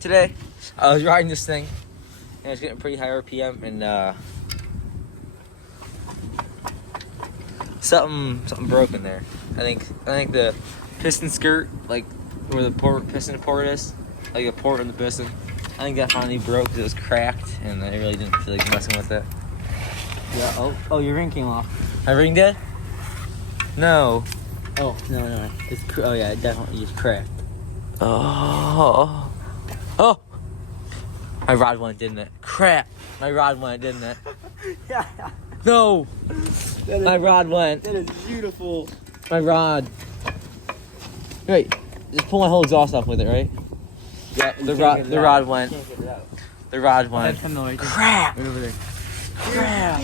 Today I was riding this thing and I was getting pretty high RPM and something broke in there. I think the piston skirt, like where the piston port is, like the port in the piston, I think that finally broke because it was cracked and I really didn't feel like messing with it. Yeah. Oh, your ring came off. My ring did? No. Oh no. Oh yeah, it definitely just cracked. Oh. My rod went, didn't it? Crap. My rod went, didn't it? Yeah. No. My rod went. That is beautiful. My rod. Wait. Just pull my whole exhaust off with it, right? Yeah. The rod went. You can't get it out. The rod went. Right Crap. over there. Crap.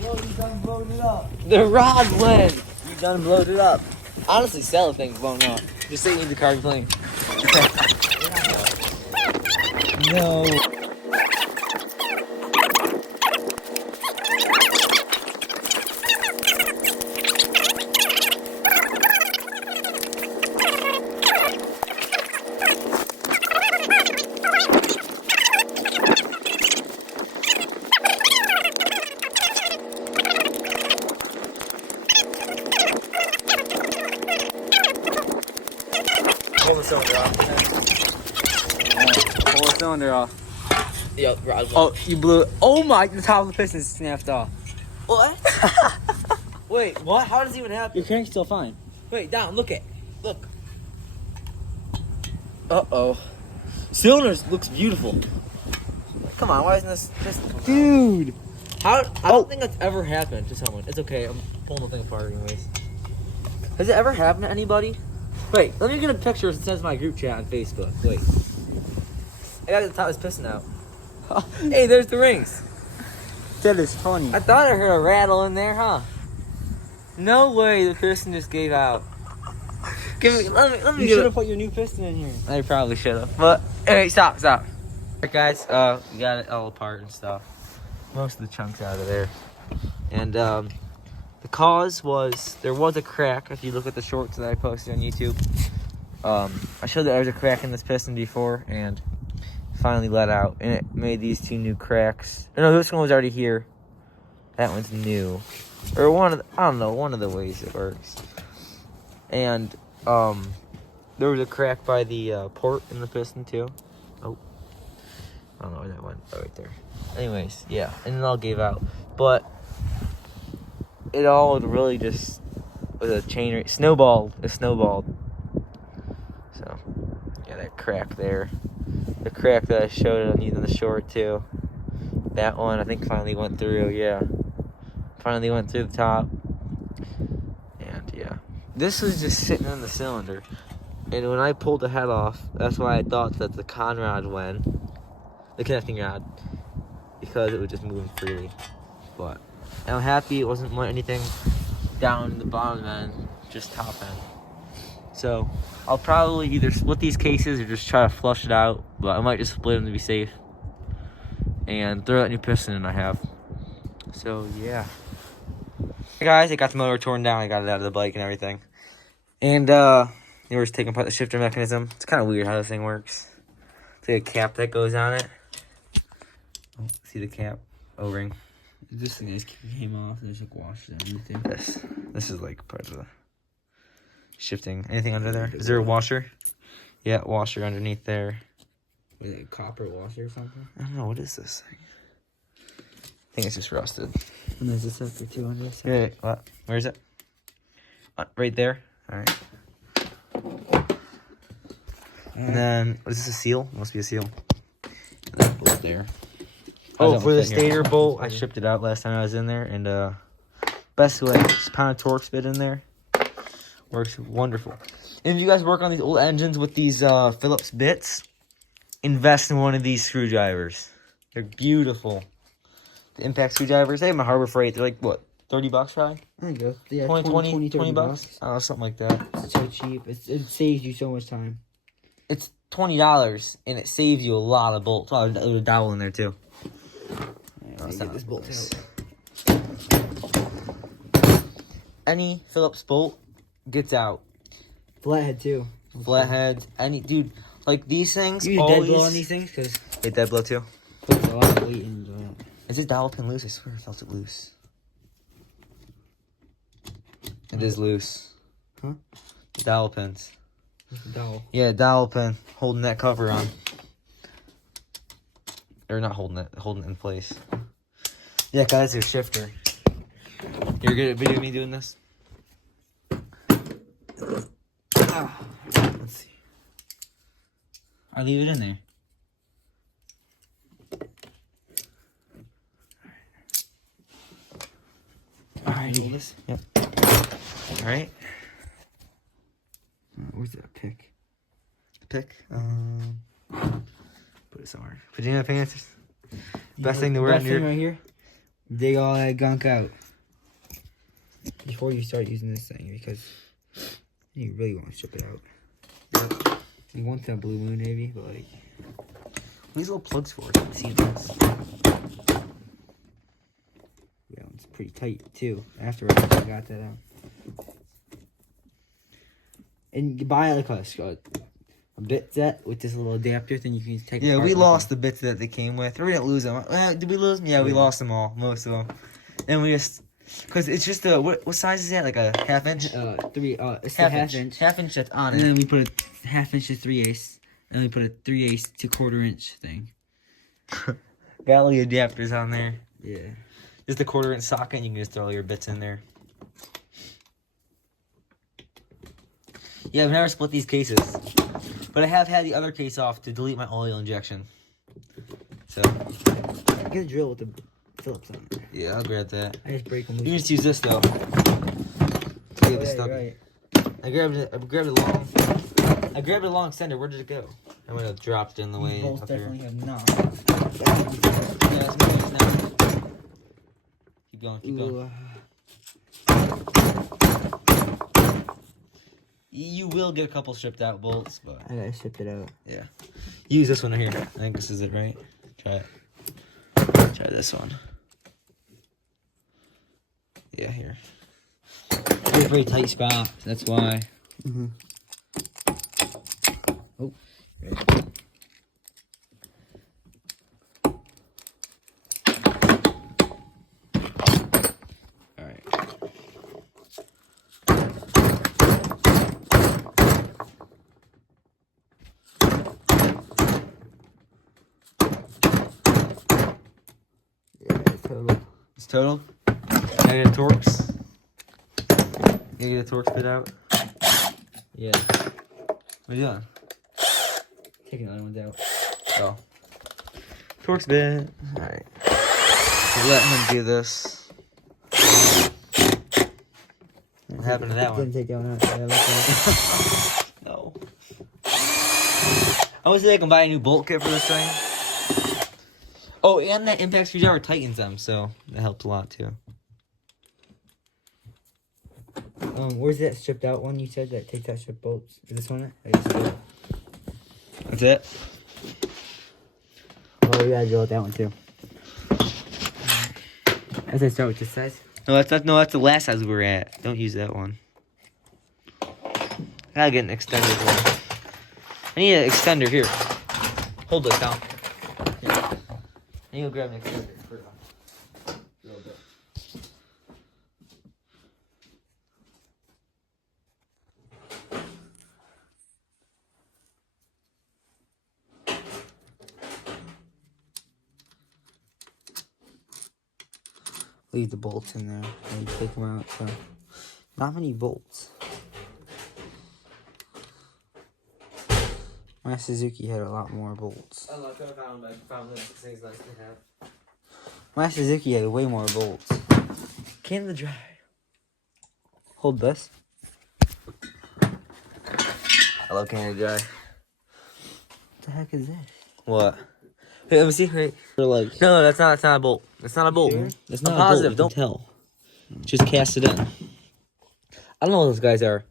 Yo, you done blowed it up. The rod went. You done blowed it up. Honestly, sell the thing blown up. Just say you need the car clean. No. Pull the cylinder off. Pull the cylinder off. Yep, rod went. Oh, you blew it. Oh my, the top of the piston snapped off. What? Wait, what? How does it even happen? Your crank's still fine. Wait, down, look. Uh-oh. Cylinder looks beautiful. Come on, why isn't this Dude. I don't think that's ever happened to someone. It's okay, I'm pulling the thing apart anyways. Has it ever happened to anybody? Wait, let me get a picture that says my group chat on Facebook. Wait. I gotta top this piston out. Hey, there's the rings. That is funny. I thought I heard a rattle in there, huh? No way, the piston just gave out. Let me You should have put your new piston in here. I probably should have. But anyway, stop. Alright guys, we got it all apart and stuff. Most of the chunks out of there. And the cause was there was a crack. If you look at the shorts that I posted on YouTube, I showed that there was a crack in this piston before and finally let out, and it made these two new cracks. No, this one was already here. That one's new, or I don't know, one of the ways it works. And there was a crack by the port in the piston too. Oh, I don't know where that went. Oh, right there. Anyways, yeah, and it all gave out, but it all really just was a chain. It snowballed. So, yeah, that crack there. The crack that I showed on the short too. That one I think finally went through. Yeah, finally went through the top. And yeah, this was just sitting in the cylinder. And when I pulled the head off, that's why I thought that the con rod went, the connecting rod, because it was just moving freely. But I'm happy it wasn't anything down the bottom end, just top end. So I'll probably either split these cases or just try to flush it out, but I might just split them to be safe and throw that new piston in I have. So yeah. Hey guys, I got the motor torn down. I got it out of the bike and everything. And they were just taking apart the shifter mechanism. It's kind of weird how this thing works. It's like a cap that goes on it. Oh, see the cap? O-ring. This thing just came off. There's like washed and everything. This is like part of the shifting. Anything under there? Is there a washer? Yeah, washer underneath there. Was it a copper washer or something? I don't know. What is this thing? I think it's just rusted. And there's a sucker too under this. Yeah, what? Where is it? Right there. All right. And then, what is this, a seal? It must be a seal. And that bolt there. Oh, for the stator bolt, I stripped it out last time I was in there. And best way, just pound a Torx bit in there. Works wonderful. And if you guys work on these old engines with these Phillips bits, invest in one of these screwdrivers. They're beautiful. The impact screwdrivers, they have them at Harbor Freight. They're like, what, 30 bucks, probably? I think so. Yeah, 20 bucks? Oh, something like that. It's so cheap. It saves you so much time. It's $20, and it saves you a lot of bolts. Oh, there's a dowel in there, too. Let's get this bolt out. Any Phillips bolt gets out. Flathead too. Flatheads, dude. Like these things. You use dead blow on these things because Hey, dead blow too. puts a lot of weight in the joint. Is this dowel pin loose? I swear I felt it loose. It is loose. Huh? The dowel pins. What's the dowel? Yeah, dowel pin holding that cover on. Or not holding it, holding it in place. Yeah, guys, that's your shifter. You're good at video me doing this? Let's see. I'll leave it in there. Alright, hold this. Yep. Alright. Where's that pick? Pick. Put it somewhere. Pajama pants. Best thing to wear on your... right here. Dig all that gunk out before you start using this thing because you really want to strip it out. Yep. You want that blue moon maybe, but like These little plugs for it. See this? yeah, it's pretty tight too. Afterwards, I got that out. And you buy like a bit set with this little adapter, then you can take. Yeah, apart we like lost the bits that they came with. Or we didn't lose them. Did we lose them? Yeah, we lost them all. Most of them. And we just... Because it's just a... What size is that? Like a half inch? it's half a half inch. Half inch that's on And it. then we put a half inch to 3/8. And then we put a 3/8 to 1/4 inch thing. Got all the adapters on there. Yeah. Just a 1/4 inch socket, and you can just throw all your bits in there. Yeah, I've never split these cases. But I have had the other case off to delete my oil injection. So. Get a drill with the Phillips on it. Yeah, I'll grab that. I just break them You loose. just use this, though. To get the stuff. Right. I grabbed it a long extender. Where did it go? I might have dropped it in the way Bolts up here. definitely have knobs. Yeah, it's moving now. Keep going, keep going. You will get a couple shipped out bolts, but I gotta ship it out. yeah. Use this one right here. I think this is it, right? Try it. Try this one. Yeah, here. It's a very tight spot. That's why. Mm-hmm. Oh. All right. Yeah, it's total. It's total. Can I get a Torx? Can you get a Torx bit out? Yeah. What are you doing? Taking the other ones out. Oh. Torx bit. Alright. Let him do this. What happened to that one? Didn't take that one out. Yeah, No. I was thinking I can buy a new bolt kit for this thing. Oh, and that impact screwdriver tightens them, so that helps a lot too. where's that stripped out one you said that takes out strip bolts? Is this one it? That's it? Oh, we gotta drill out that one too. As I start with this size. No, that's the last size we were at. Don't use that one. I gotta get an extended one. I need an extender here. Hold this down. Here. I need to grab an extender for a little bit. Leave the bolts in there and take them out. So, not many bolts. My Suzuki had a lot more bolts. I could have found this. This thing's nice to have. My Suzuki had way more bolts. Canada Dry. Hold this. I love Canada Dry. What the heck is this? What? Hey, let me see. Right. Like, No, that's not a bolt. That's not a bolt. sure? That's not not a bolt, positive. you Don't can tell. Just cast it in. I don't know what those guys are.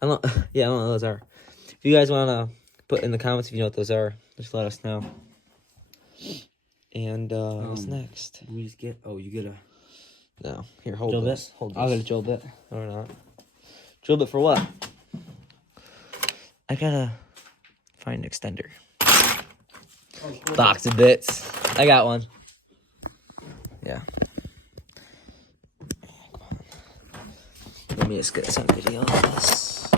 I don't. Yeah, I don't know what those are. If you guys wanna put in the comments if you know what those are, just let us know. And what's next? We just get. Oh, you get a No, here, hold drill this. bit. Hold this. I'll get a drill bit. Or not. Drill bit for what? I gotta find an extender. Box of bits. I got one. Yeah. Come on. Let me just get some video of this.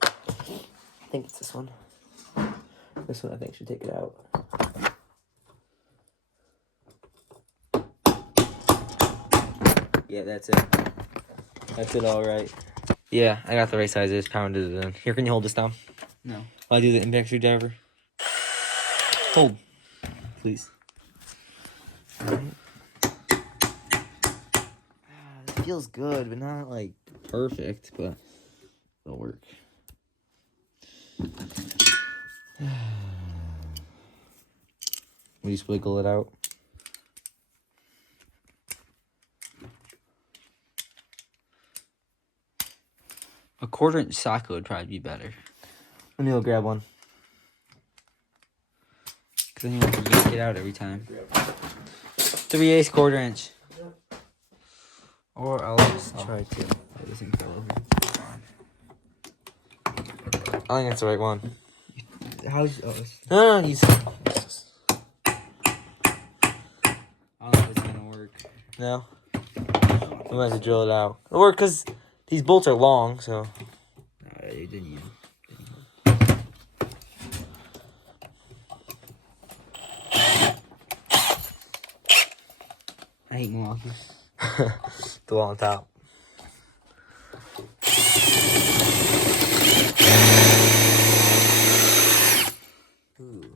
I think it's this one. This one I think should take it out. Yeah, that's it. That's it, all right. Yeah, I got the right size. I just pounded it in. Here, can you hold this down? No. I'll do the impact screwdriver. Hold, please. Right. It feels good, but not like perfect, but it'll work. We just wiggle it out. A 1/4-inch socket would probably be better. Let me go grab one. Because then you have to yank it out every time. 3/8 1/4-inch. Or I'll just try to. This thing fell over. I think that's the right one. How's No, he's. I don't know if it's gonna work. No. We might have to drill it out. It'll work because these bolts are long, so. No, it didn't even. I hate Milwaukee. The one on top. Ooh.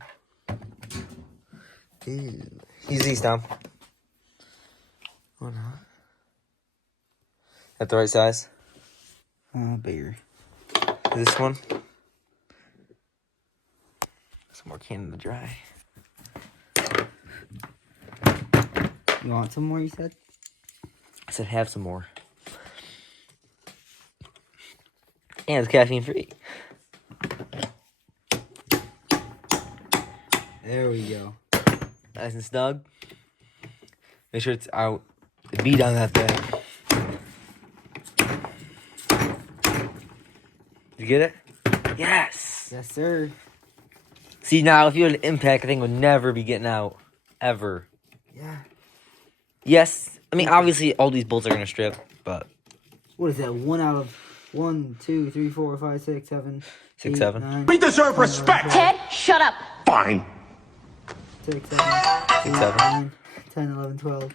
Ooh. Use these, Tom. Or not. At the right size? Bigger. This one? Some more Canada Dry. You want some more, you said? I said have some more. And it's caffeine free. There we go. Nice and snug. Make sure it's out. The beat on that thing. Did you get it? Yes! Yes, sir. See, now, if you had an impact, the thing would never be getting out. Ever. Yeah. Yes. I mean, obviously, all these bolts are going to strip, but... What is that? 1 out of 1, 2, 3, 4, 5, 6, 7. 6, 8, 7. 9, We deserve 10, respect. 11, Ted, shut up. Fine. 6, 7, 8, 7. 9, 10, 11, 12,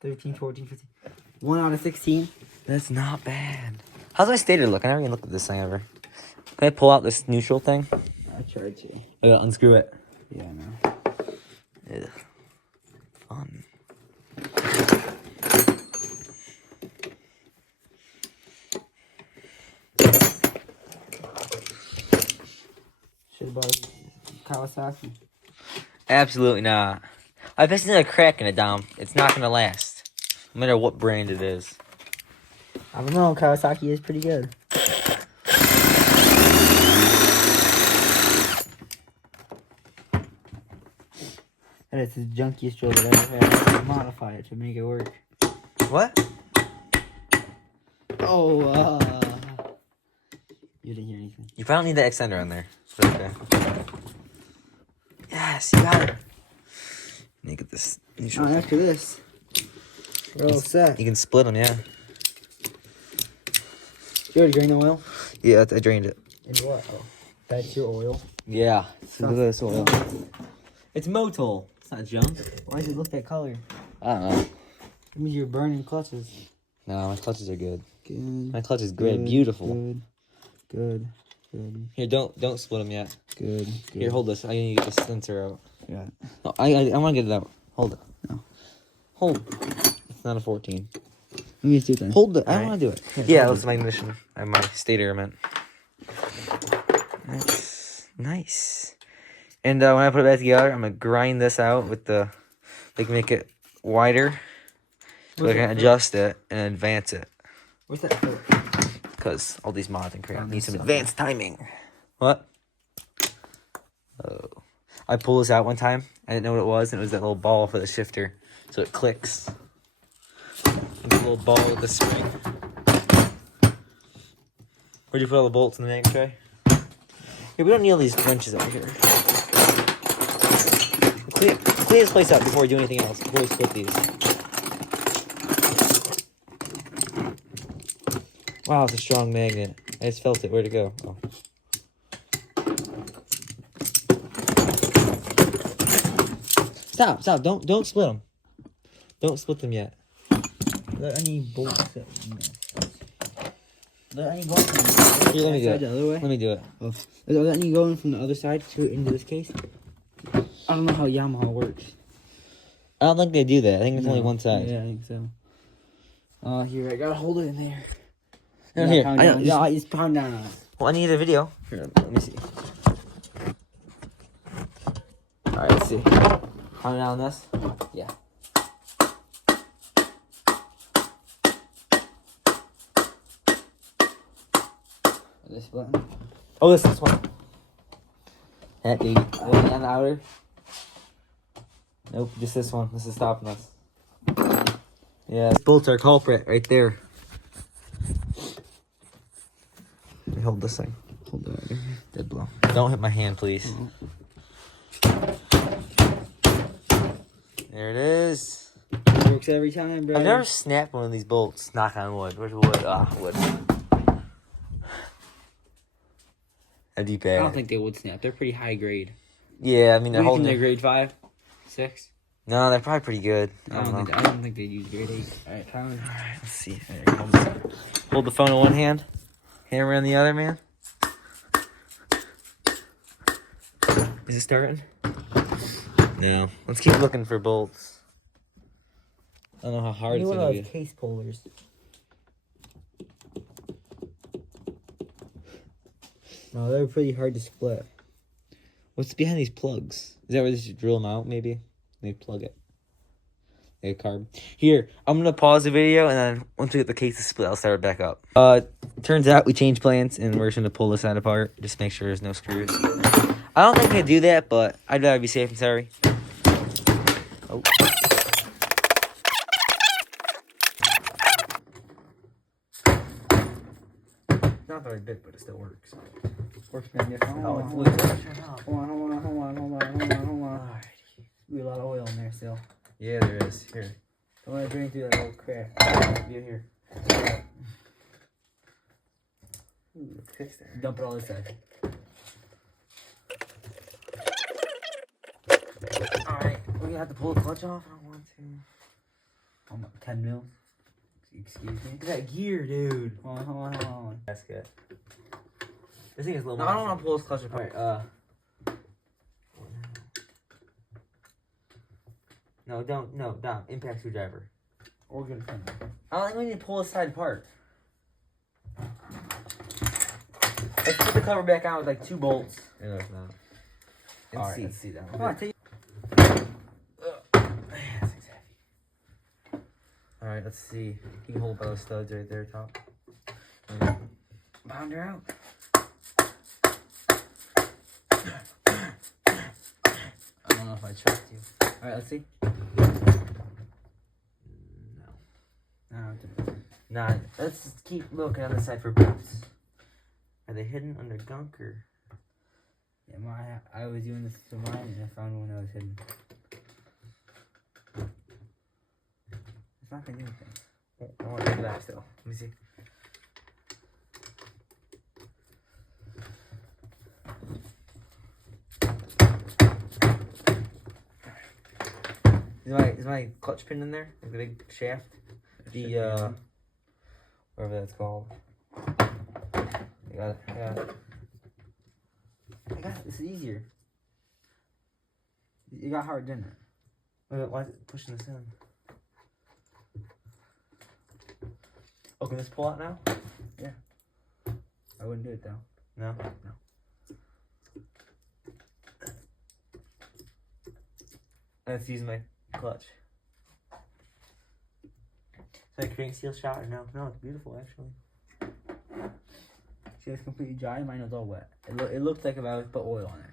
13, 14, 15. 1 out of 16. That's not bad. How's my stator look? I never even looked at this thing ever. Can I pull out this neutral thing? I tried to. I gotta unscrew it. Yeah, I know. Ugh. Fun. Should have bought a Kawasaki. Absolutely not. If it's in a crack in it, Dom, it's not gonna last. No matter what brand it is. I don't know. Kawasaki is pretty good. That is the junkiest drill that I ever had. I had to modify it to make it work. What? Oh, you didn't hear anything. You probably need that extender on there. But okay. Yes, you got it. Let me get this neutral. Oh, after this, we're all set. You can split them, yeah. You already drained the oil? Yeah, I drained it. Into what? Oh, that's your oil. Yeah. Look at this oil. It's Motul. It's not junk. Why does it look that color? I don't know. It means you're burning clutches. No, my clutches are good. Good. My clutch is great, good, beautiful. Good. Good. Good. Here, don't split them yet. Good. Here, hold this. I need to get the sensor out. Yeah. No, I want to get it out. Hold it. No. Hold. It's not a 14. Let me see it then. Hold it. I Alright. want to do it. Yeah, Yeah, hold that's my ignition. My stator, I meant. That's nice. And when I put it back together, I'm going to grind this out with the... Like, make it wider. So I can adjust it and advance it. What's that for? Because all these mods and crap Oh, need some this advanced timing. What? Oh. I pulled this out one time. I didn't know what it was, and it was that little ball for the shifter. So it clicks. It's a little ball with the spring. Where'd you put all the bolts in the mag tray? Here, we don't need all these wrenches over here. Clean this place up before we do anything else. Before we split these. Wow, it's a strong magnet. I just felt it. Where'd it go? Oh. Stop. Don't split them. Don't split them yet. Let any bolts that Let any bolts from Here, let me do it. the other way. Let me do it. Oh. Let any going from the other side to into this case. I don't know how Yamaha works. I don't think they do that. I think it's only one side. Yeah, I think so. Here, I gotta hold it in there. No, here. Just pound down on it. Well, I need a video. Here, let me see. Alright, let's see. Pound down on this? Yeah. This button. Oh, this one. That big. On the outer. Nope, just this one. This is stopping us. Yeah, this bolt's our culprit right there. Let me hold this thing. Hold it right here. Dead blow. Don't hit my hand, please. There it is. Works every time, bro. I've never snapped one of these bolts. Knock on wood. Where's wood? Wood. That'd be bad. I don't think they would snap. They're pretty high grade. Yeah, I mean, they're holding their grade 5, 6. No, they're probably pretty good. I don't think they'd use grade 8. Alright, pound. Alright, let's see. Hold the phone in one hand. Hammer in the other, man. Is it starting? No. Let's keep looking for bolts. I don't know how hard it's gonna be. Case pullers. No, they're pretty hard to split. What's behind these plugs? Is that where they should drill them out, maybe? They plug it. Like a carb. Here, I'm gonna pause the video, and then once we get the cases split, I'll start it back up. Turns out we changed plans, and we're just gonna pull this side apart. Just make sure there's no screws. I don't think I can do that, but I'd rather be safe than sorry. Oh. Not very big, but it still works. Works magnificent. Hold on. Alright. We have a lot of oil in there still. Yeah, there is. Here. Don't let it drain through that little crack. Yeah, here. Ooh, fix that. Dump it all this side. Alright, we're gonna have to pull the clutch off. I don't want to. 10 mil. Excuse me. Look at that gear, dude. Hold on. That's good. This thing is a little. No, I don't want to pull this clutch apart. Alright, No, don't. No, Dom. Impact screwdriver. Or good friend. I don't think we need to pull this side apart. Let's put the cover back on with like 2 bolts. No, it's not. Alright, let's see that. Come on, take Alright, let's see. You can hold by those studs right there, top. Pound her out. I don't know if I trust you. Alright, let's see. No. Nah, let's just keep looking on the side for bolts. Are they hidden under gunk or? Yeah, I was doing this to mine and I found one that was hidden. It's not gonna do anything. I want to take it back still. Let me see. Is my clutch pin in there? Like the big shaft? The whatever that's called. I got it. I got it. This is easier. It got hard, didn't it? Why is it pushing this in? Oh, can this pull out now? Yeah. I wouldn't do it though. No? No. Let's use my clutch. Is that a crank seal shot or no? No, it's beautiful actually. See, it's completely dry. Mine was all wet. It looked like if I was put oil on it.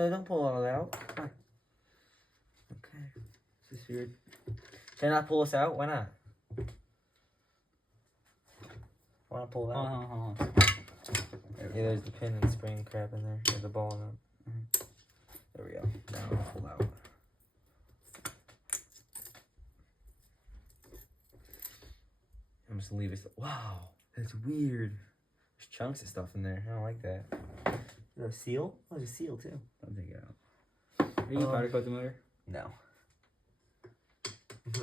No, don't pull all that out. Come on. Okay. This is weird. Can I not pull this out? Why not? Why not pull it out? Hold on. Yeah, there's the pin and spring crap in there. There's a ball in it. There we go. Now I'll pull out. I'm just gonna leave it. Wow, that's weird. There's chunks of stuff in there. I don't like that. Is that a seal? Oh, there's a seal too. I'll take it out. Are you powder coat the motor? No.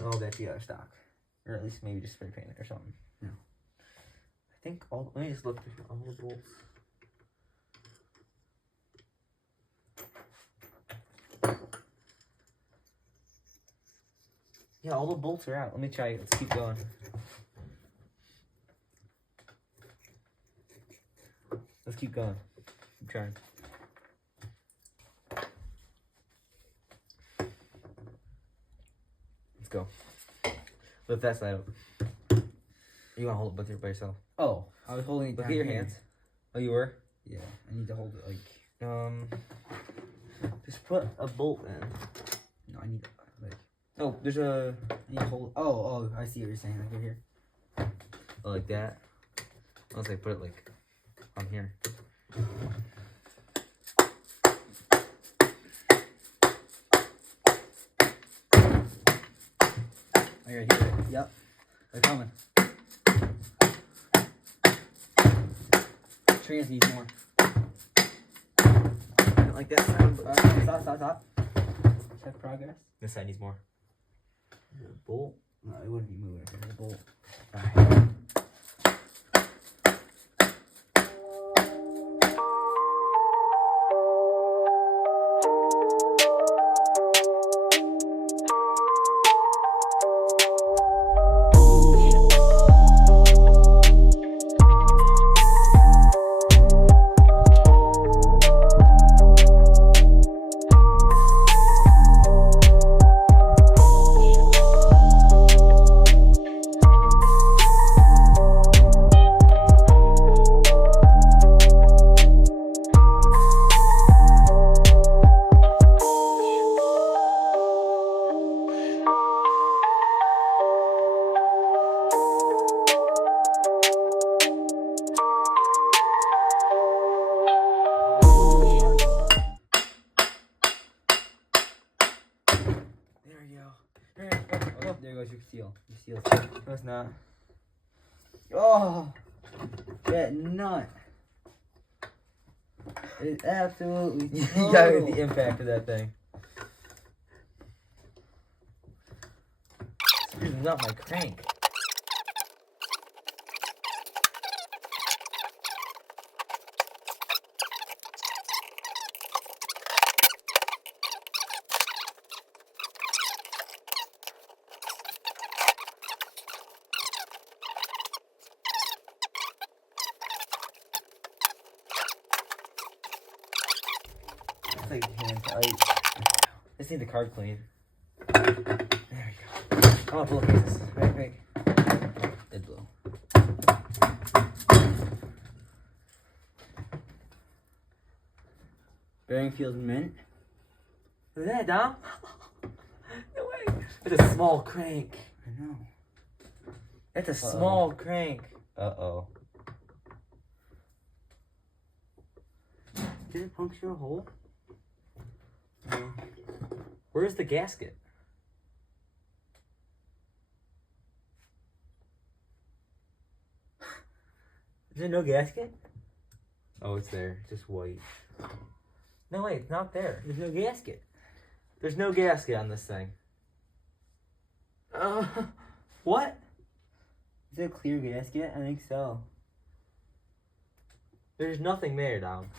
Oh, that's the other stock. Or at least maybe just spray paint it or something. No. I think all. Let me just look through all the bolts. Yeah, all the bolts are out. Let me try it. Let's keep going. Let's keep going. Keep trying. Let's go. Lift that side up. You want to hold it by yourself? Oh, I was holding it Look down at your here. hands. Oh, you were? Yeah, I need to hold it like. Just put a bolt in. No, I need to, like. Oh, there's a. I need to hold. Oh, I see what you're saying. Like right here. Oh, like that. Unless I put it like on here. I gotta hear it. Yep. They're coming. Trans needs more. Like that sound. Stop. Check progress. This side needs more. Bolt. No, it wouldn't be moving if it was a bolt. Alright. There goes your seal. Your seal's No, it's not. Oh, that nut. It's absolutely You total. gotta get the impact of that thing. This is not my crank. It's like hand tight. Just need the card clean. There we go. I want to pull the cases. Wait. It blew. Bearing feels mint. Look at that, Dom. No way. It's a small crank. I know. That's a small crank. Uh-oh. Did it puncture a hole? No. Where's the gasket? Is there no gasket? Oh, it's there. It's just white. No, wait, it's not there. There's no gasket. There's no gasket on this thing. What? Is it a clear gasket? I think so. There's nothing there, Dom.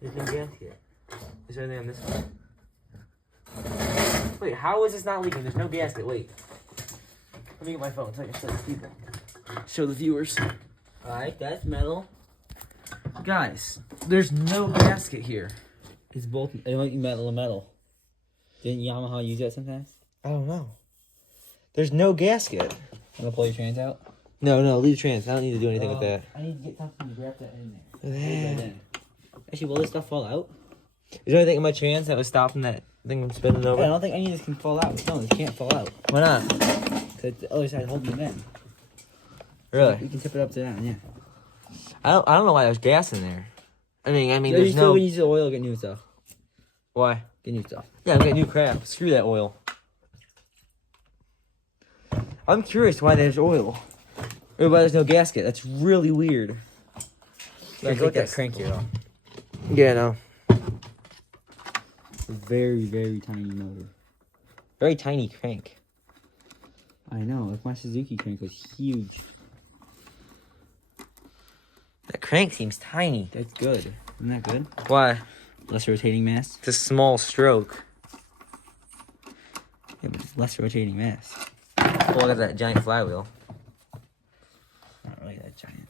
There's no gasket. Is there anything on this one? Wait, how is this not leaking? There's no gasket. Wait. Let me get my phone so I can show the people. Show the viewers. Alright, that's metal. Guys, there's no gasket here. It's both. It might be metal to metal. Didn't Yamaha use that sometimes? I don't know. There's no gasket. I'm gonna pull your trans out. No, leave the trans. I don't need to do anything with that. I need to get something to wrap that in there. Look at Hold that. that in. Actually, will this stuff fall out? Is there anything much chance that was stopping that thing from spinning over? I don't think any of this can fall out. No, this can't fall out. Why not? Because the other side holding them in. Really? We can tip it upside down, yeah. I don't know why there's gas in there. I mean, Yeah, you there's still no. can use the oil, get new stuff. Why? Get new stuff. Yeah, I'm getting new crap. Screw that oil. I'm curious why there's oil. Or why there's no gasket. That's really weird. Yeah, Take take that this. crank here off. Yeah, no. Very, very tiny motor. Very tiny crank. I know, if my Suzuki crank was huge. That crank seems tiny. That's good. Isn't that good? Why? Less rotating mass. It's a small stroke. Yeah, but it's less rotating mass. Oh, look at that giant flywheel. Not really that giant.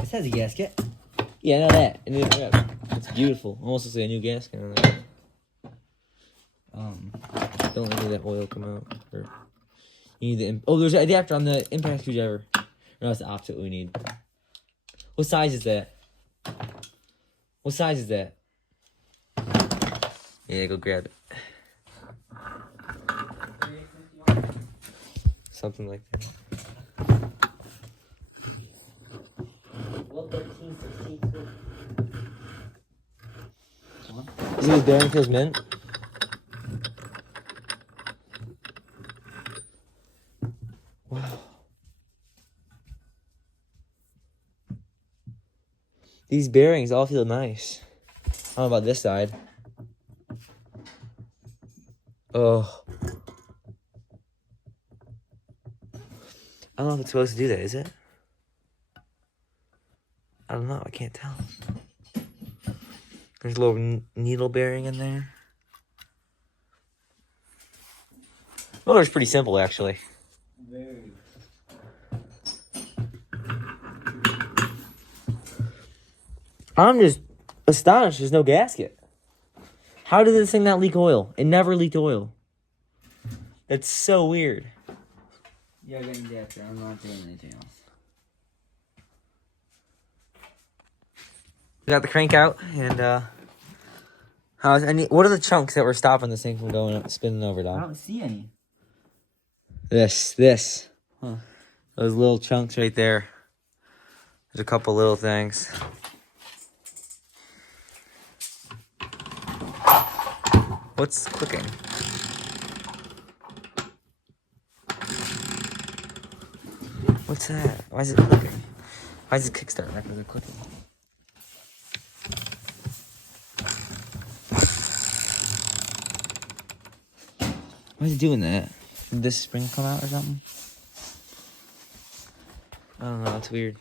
This has a gasket. Yeah, I know that. It's beautiful. Almost looks like a new gasket on there. Don't let that oil come out. Or you need the there's an adapter on the impact screwdriver. No, that's the opposite we need. What size is that? What size is that? Yeah, go grab it. Something like that. Is it bearing feels mint? Wow. These bearings all feel nice. I don't know about this side. Oh. I don't know if it's supposed to do that, is it? I don't know, I can't tell. There's a little needle bearing in there. Motor's pretty simple, actually. Very. I'm just astonished there's no gasket. How did this thing not leak oil? It never leaked oil. That's so weird. Yeah, getting adapter. I'm not doing anything else. We got the crank out, and what are the chunks that were stopping this thing from going up, spinning over, I Dom? don't see any. This. Huh. Those little chunks right there. There's a couple little things. What's clicking? What's that? Why is it clicking? Why is it kickstarting after they're clicking? Why is it doing that? Did this spring come out or something? I don't know, it's weird.